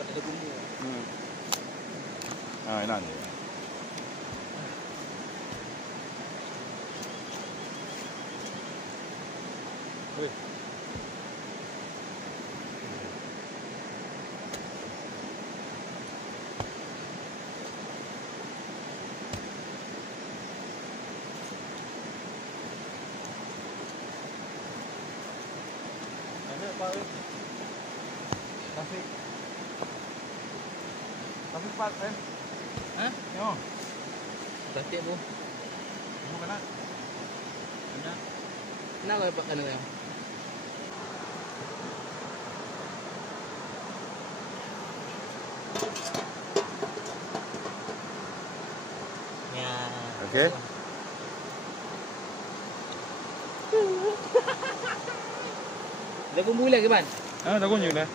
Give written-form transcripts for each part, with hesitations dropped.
dapat ada bumbu. Enak je. Wih. Enak Pak. Tapi Pak, Hah? Yo. Batik bu. Mau kena? Ada. Kenapa Pak kena ya? Ya. Okey. Ada bumbu lagi Ban? Dah kunjung dah.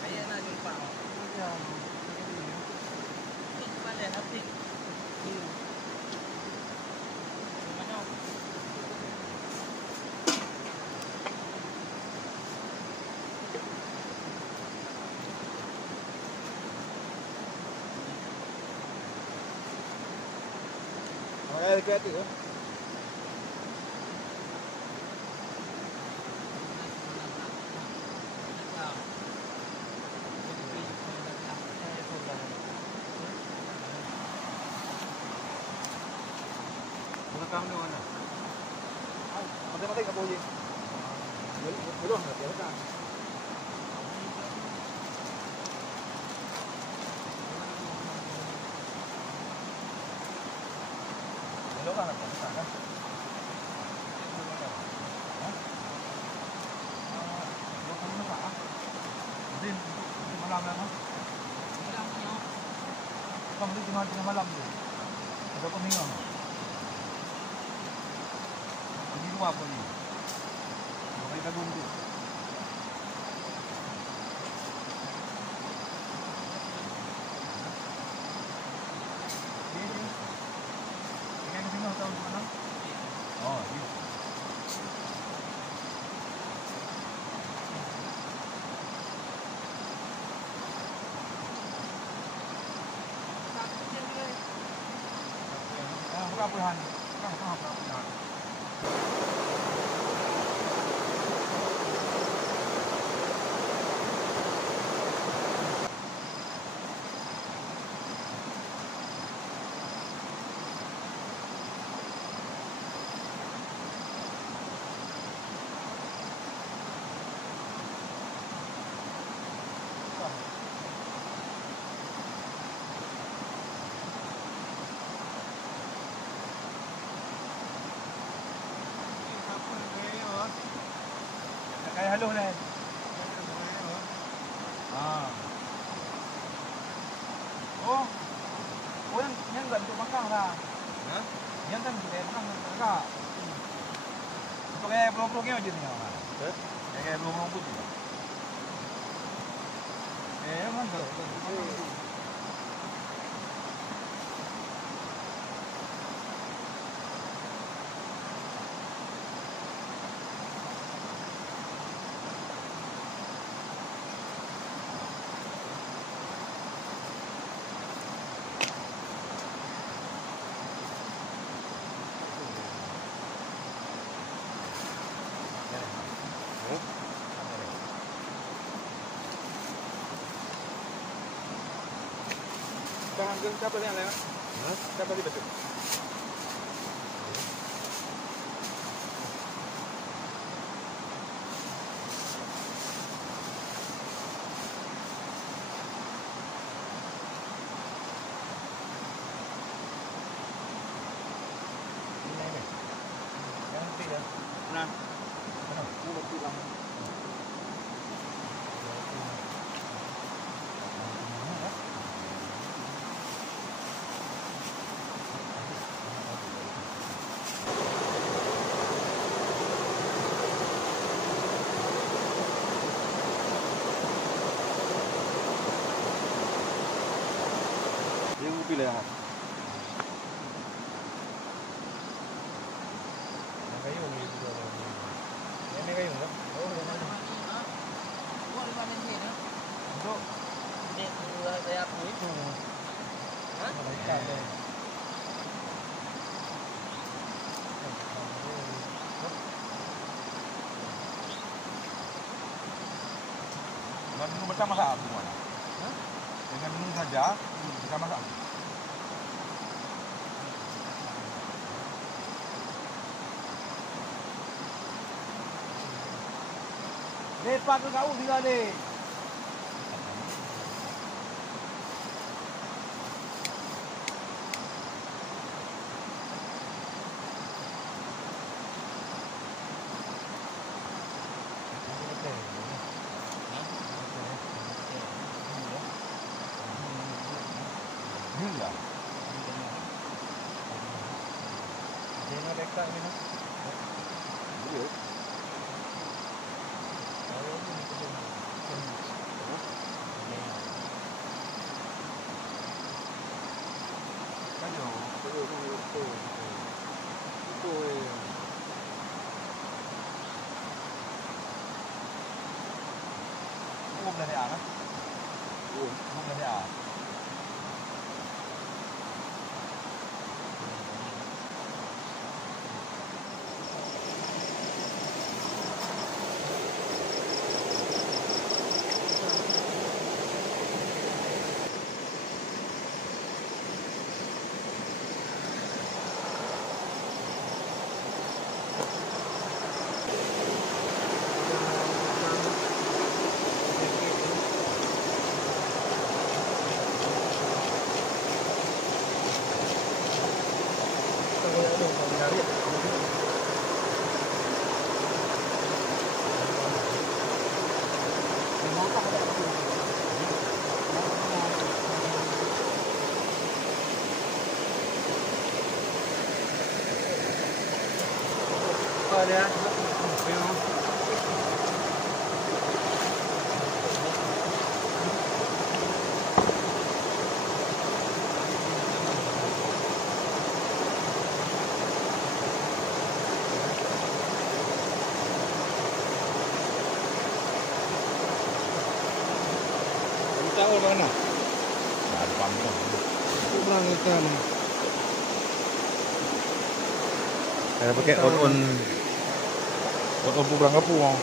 Ayah nak jumpa. Ini balik hati. Mana? Ada kreatif ke? Rekam ni mana? Mati-mati kat boleh. Belum dah rekam. Belum kan rekam kan? Din, malam dah mah. Kamu tu tengah malam tu. Ada pemingat. Ini dua apa ni? Pakai tabung tu. Ini. Ini pemingat tahu mana? Oh, ini. Perahan. Perahan. Kayak halus dah. Oh. Oh yang enggak untuk makan lah. Hah? Yang kan kita makan enggak. Untuk kayak belum-belum aja ni. Kayak belum-belum putih. Mantap. Siapa ni yang lain? Siapa di betul? Ini. Yang tiga. Mana? Mana? Ini tiga. pilih yang kayu ni juga. Ini kayu enggak? Oh, Gua 5 minit ya. untuk Ini saya aku itu. Hah? ikan deh. Dengan menu macam masak semua. Hah? Dengan menu saja bisa masak. Lepas tu kau tinggal ni. Ya. Jangan dekat ni nak. Ya. Ôm lên đây à? Ôm lên đây à? Ada. Tahu mana? Ada panggung. Kurang ikan. Saya pakai on kurang kapung.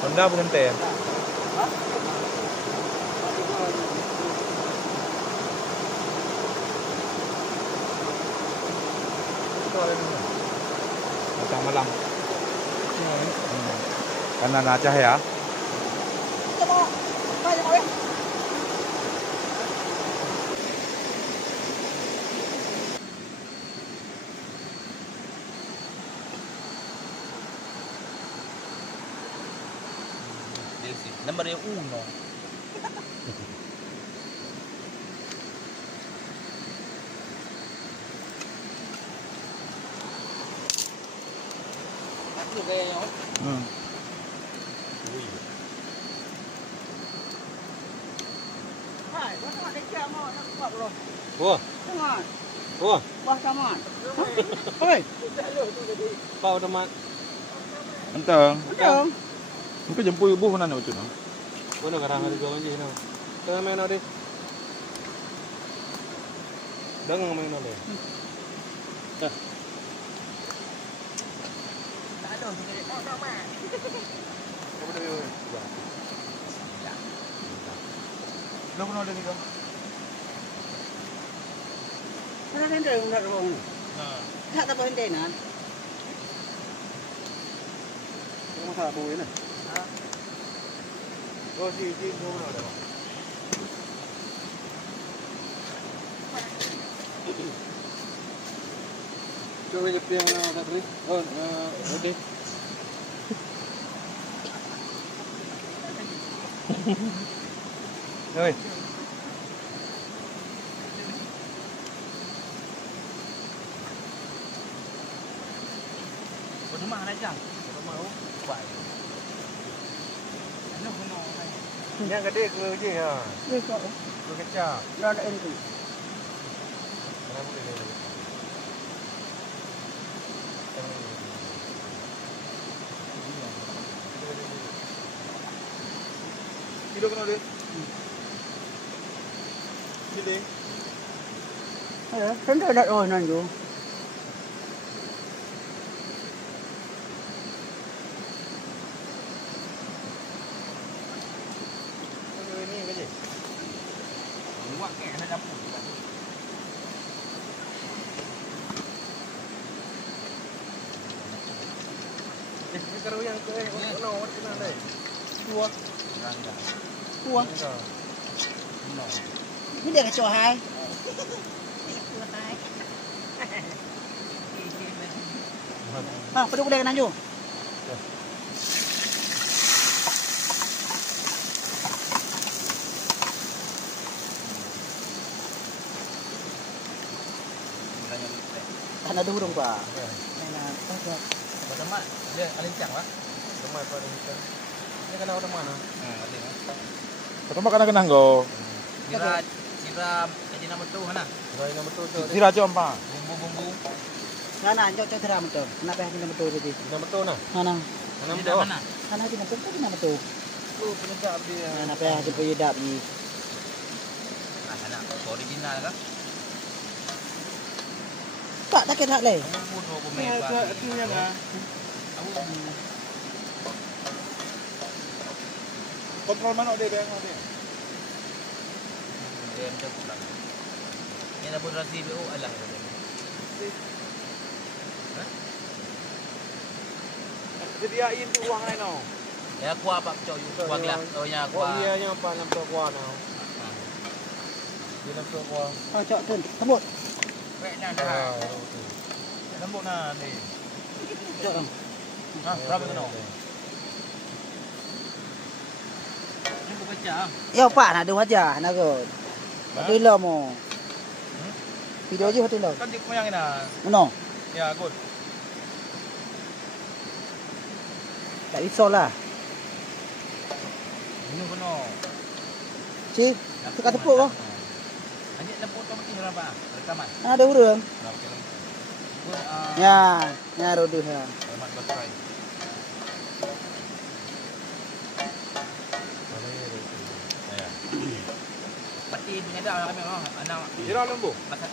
Honda bukan teh. Macam malam. Karena ada cahaya. Nomor 1. Aku kayak bro. Wah, Tamat. wah. Wah tamat. Oi, Kau teman. Entah. betul. Mungkin jemput ibu mana nak macam tu? Mana karang ada jual je no. Tengah main ada. Dengang main ada. Dah. Tak ada tu dia. Oh, tak mat. Apa dia? Dah pernah ada ni kau? Mana hendak nak ruang ni? Tak tak boleh nak. Kau masak apa ni? Ha. Oh si kau mana ada? Cuba je yang kat tadi. Oh, okey. Oi. Rumah nak jang. Rumah oh. Baik. Ano kuno ay. Yang gede ke je ha. Ni kau. Ke kecap. Dah ada entry. Kenapa boleh ni? Kilo kena dia? Sini. Hendak nak ruang nan jo. Ni ke je? Buat ke nak dapur. Sekarang yang ke no, kena deh. Tua. Puang. No. Ni dia kecoh hai. Ha, pada boleh nan jo. Tak ada hurung pa. Nah, tak. Bertemat dia alincang lah. Teman pada kita. Ni kena orang mana? Ada. Pertama kena kau. Siram kaji nama tu mana? Baik nama betul tu. Sira jom pa. Bumbu-bumbu. Nah, jauh teram betul. Kenapa hati nama betul tadi? Nama betul nah. Mana? Nama Di betul. mana? Mana hati nama betul nama betul. Tu penyedap dia. Kenapa hati penyedap ni? Nah, original kan? Tak tak kena leh. Bumbu tu aku Ni main. tu yang ah. Bumbu. Kontrol mana dia dia dia. Dia macam pula. Yang dah berasi BO alah. Sediain tu uang lain tau. Ya kuah pak cok you kuah gelas. Oh ya Kuah kuah. dia yang apa nama betul kuah nah. Dia nama betul kuah. Oh, cok tu. Tembut. Baik dah dah. Lembut nah ni. Cok tu. Ha, berapa kena? Ini bukan kacang. Ya, pak nak ada wajah nak kot. Hotel lah mo. Video je hotel lah. Kan dia punya ni nah. Mana? Ya, good. Tak risau lah. Ini kena. Cik, tukar tepuk kau. Anjik lepuk tu mesti berapa? Rekaman. Ada hurung. Berapa kilo? Ya, ya rodu ha. Selamat bertry. Pati penyedap kami anak. Sira lembu. Masak